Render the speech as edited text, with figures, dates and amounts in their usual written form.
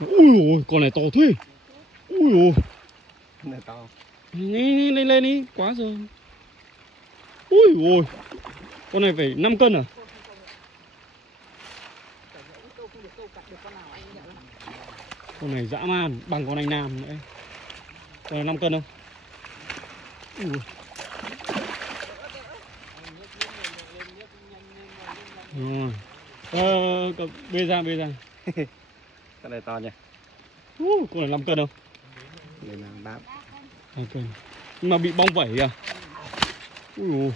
Ui ôi, con này to thế. Ui ôi. Con này to. Lên lên đi, quá rồi. Ui ôi. Con này phải 5 cân à? Con này dã man, bằng con anh Nam nữa. Con này 5 cân không? Ui. Rồi. Bê ra. Con này to nha. Con này 5 cân không? Đây là 3 5 cân. Nhưng mà bị bong vẩy kìa. Ui ôi.